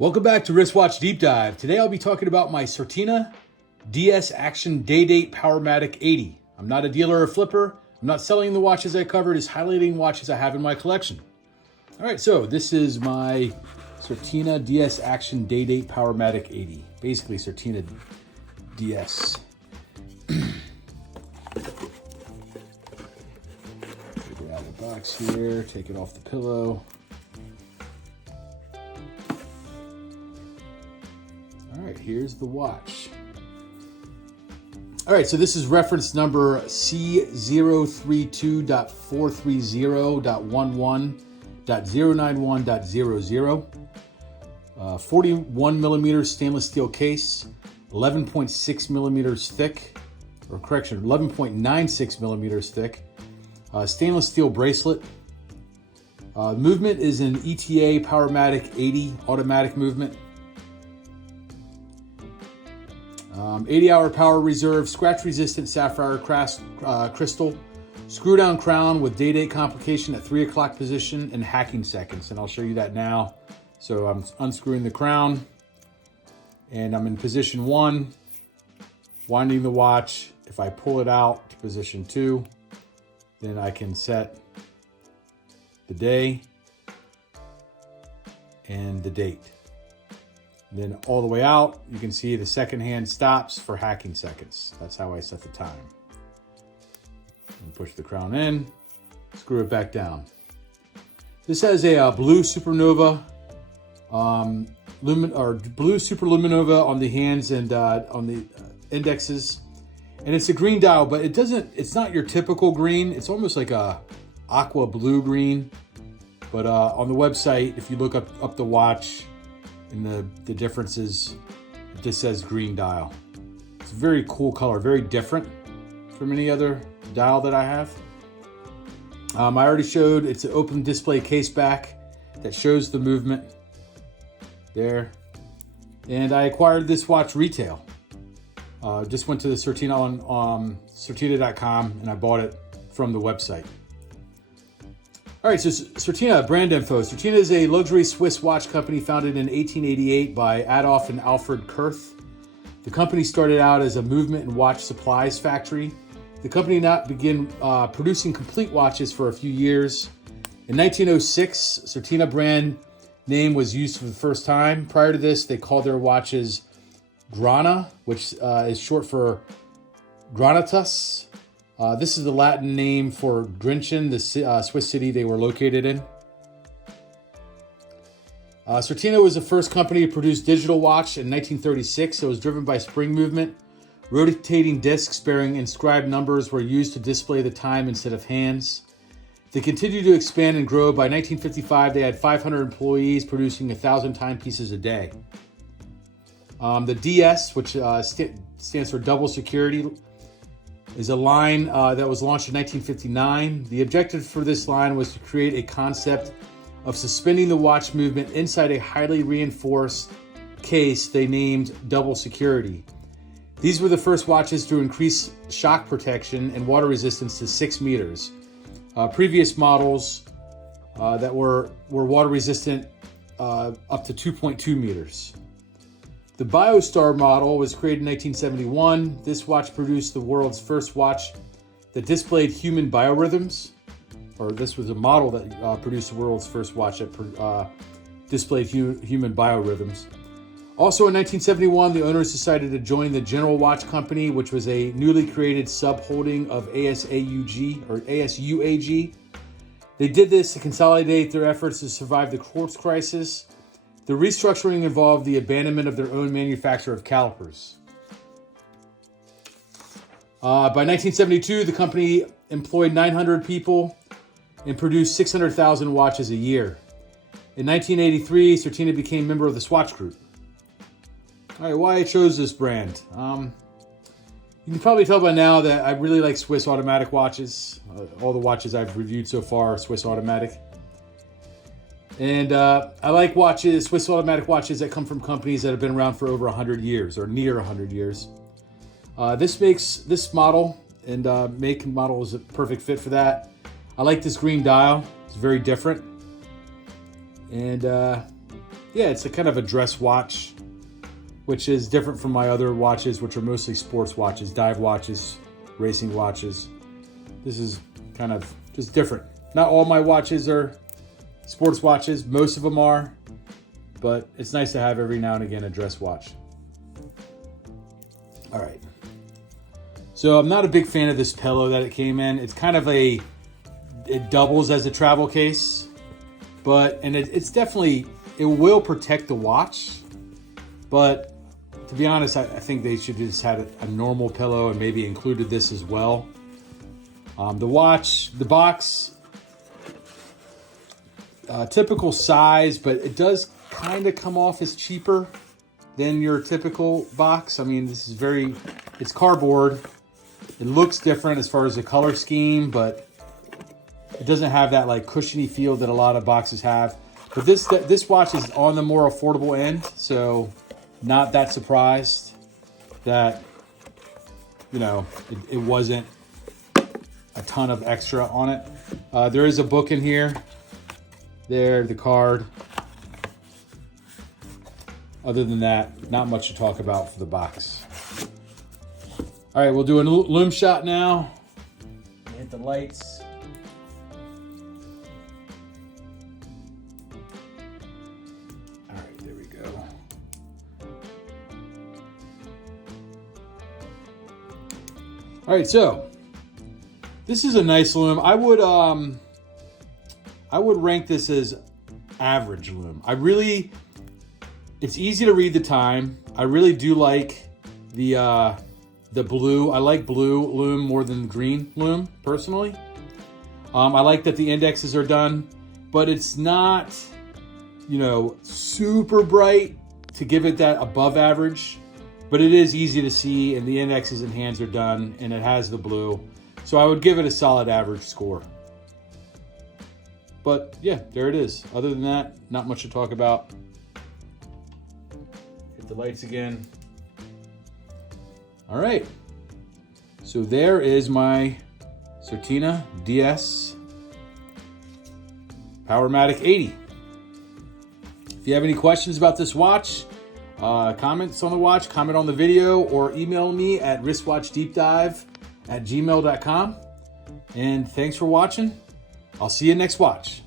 Welcome back to Wristwatch Deep Dive. Today I'll be talking about my Certina DS Action Day Date Powermatic 80. I'm not a dealer or flipper. I'm not selling the watches I covered, just highlighting watches I have in my collection. All right, so this is my Certina DS Action Day Date Powermatic 80. Basically Certina DS. Get it out of the box here, take it off the pillow. All right, here's the watch. All right, so this is reference number C032.430.11.091.00. 41 millimeters stainless steel case, 11.6 millimeters thick, or correction, 11.96 millimeters thick. Stainless steel bracelet. Movement is an ETA Powermatic 80 automatic movement. 80-hour power reserve, scratch-resistant sapphire crystal, screw-down crown with day-date complication at 3 o'clock position and hacking seconds. And I'll show you that now. So I'm unscrewing the crown, and I'm in position 1, winding the watch. If I pull it out to position 2, then I can set the day and the date. Then all the way out, you can see the second hand stops for hacking seconds. That's how I set the time. And push the crown in, screw it back down. This has a blue supernova, blue superluminova on the hands and on the indexes, and it's a green dial, but it's not your typical green. It's almost like a aqua blue green. But on the website, if you look up the watch, and the differences, it just says green dial. It's a very cool color, very different from any other dial that I have. I already showed it's an open display case back that shows the movement there. And I acquired this watch retail. Just went to the Certina on Certina.com and I bought it from the website. All right, so Certina, brand info. Certina is a luxury Swiss watch company founded in 1888 by Adolf and Alfred Kurth. The company started out as a movement and watch supplies factory. The company not began producing complete watches for a few years. In 1906, Certina brand name was used for the first time. Prior to this, they called their watches Grana, which is short for Granatus. This is the Latin name for Grinchen, the Swiss city they were located in. Certina was the first company to produce digital watch in 1936. It was driven by spring movement. Rotating discs bearing inscribed numbers were used to display the time instead of hands. They continued to expand and grow. By 1955, they had 500 employees producing 1,000 timepieces a day. The DS, which stands for double security, is a line that was launched in 1959. The objective for this line was to create a concept of suspending the watch movement inside a highly reinforced case they named double security. These were the first watches to increase shock protection and water resistance to 6 meters. Previous models that were water resistant up to 2.2 meters. The BioStar model was created in 1971. This watch produced the world's first watch that displayed human biorhythms, or this was a model that produced the world's first watch that displayed human biorhythms. Also in 1971, the owners decided to join the General Watch Company, which was a newly created sub-holding of ASUAG. They did this to consolidate their efforts to survive the quartz crisis. The restructuring involved the abandonment of their own manufacture of calipers. By 1972, the company employed 900 people and produced 600,000 watches a year. In 1983, Certina became a member of the Swatch Group. All right, why I chose this brand. You can probably tell by now that I really like Swiss automatic watches. All the watches I've reviewed so far are Swiss automatic. And I like watches, Swiss automatic watches that come from companies that have been around for over 100 years or near 100 years. This model and make and model is a perfect fit for that. I like this green dial. It's very different. And yeah, it's a kind of a dress watch, which is different from my other watches, which are mostly sports watches, dive watches, racing watches. This is kind of just different. Not all my watches are sports watches. Most of them are, but it's nice to have every now and again a dress watch. All right. So I'm not a big fan of this pillow that it came in. It's kind of it doubles as a travel case, but, and it's definitely, it will protect the watch, but to be honest, I think they should just had a normal pillow and maybe included this as well. The box, typical size, but it does kind of come off as cheaper than your typical box. I mean, this is it's cardboard. It looks different as far as the color scheme, but it doesn't have that like cushiony feel that a lot of boxes have. But this watch is on the more affordable end, so not that surprised that, you know, it wasn't a ton of extra on it. There is a book in here. There, the card. Other than that, not much to talk about for the box. All right, we'll do a lume shot now. Hit the lights. All right, there we go. All right, so this is a nice lume. I would rank this as average lume. It's easy to read the time. I really do like the blue. I like blue lume more than the green lume, personally. I like that the indexes are done, but it's not, you know, super bright to give it that above average, but it is easy to see, and the indexes and hands are done, and it has the blue. So I would give it a solid average score. But yeah, there it is. Other than that, not much to talk about. Hit the lights again. All right. So there is my Certina DS Powermatic 80. If you have any questions about this watch, comments on the watch, comment on the video, or email me at wristwatchdeepdive@gmail.com. And thanks for watching. I'll see you next watch.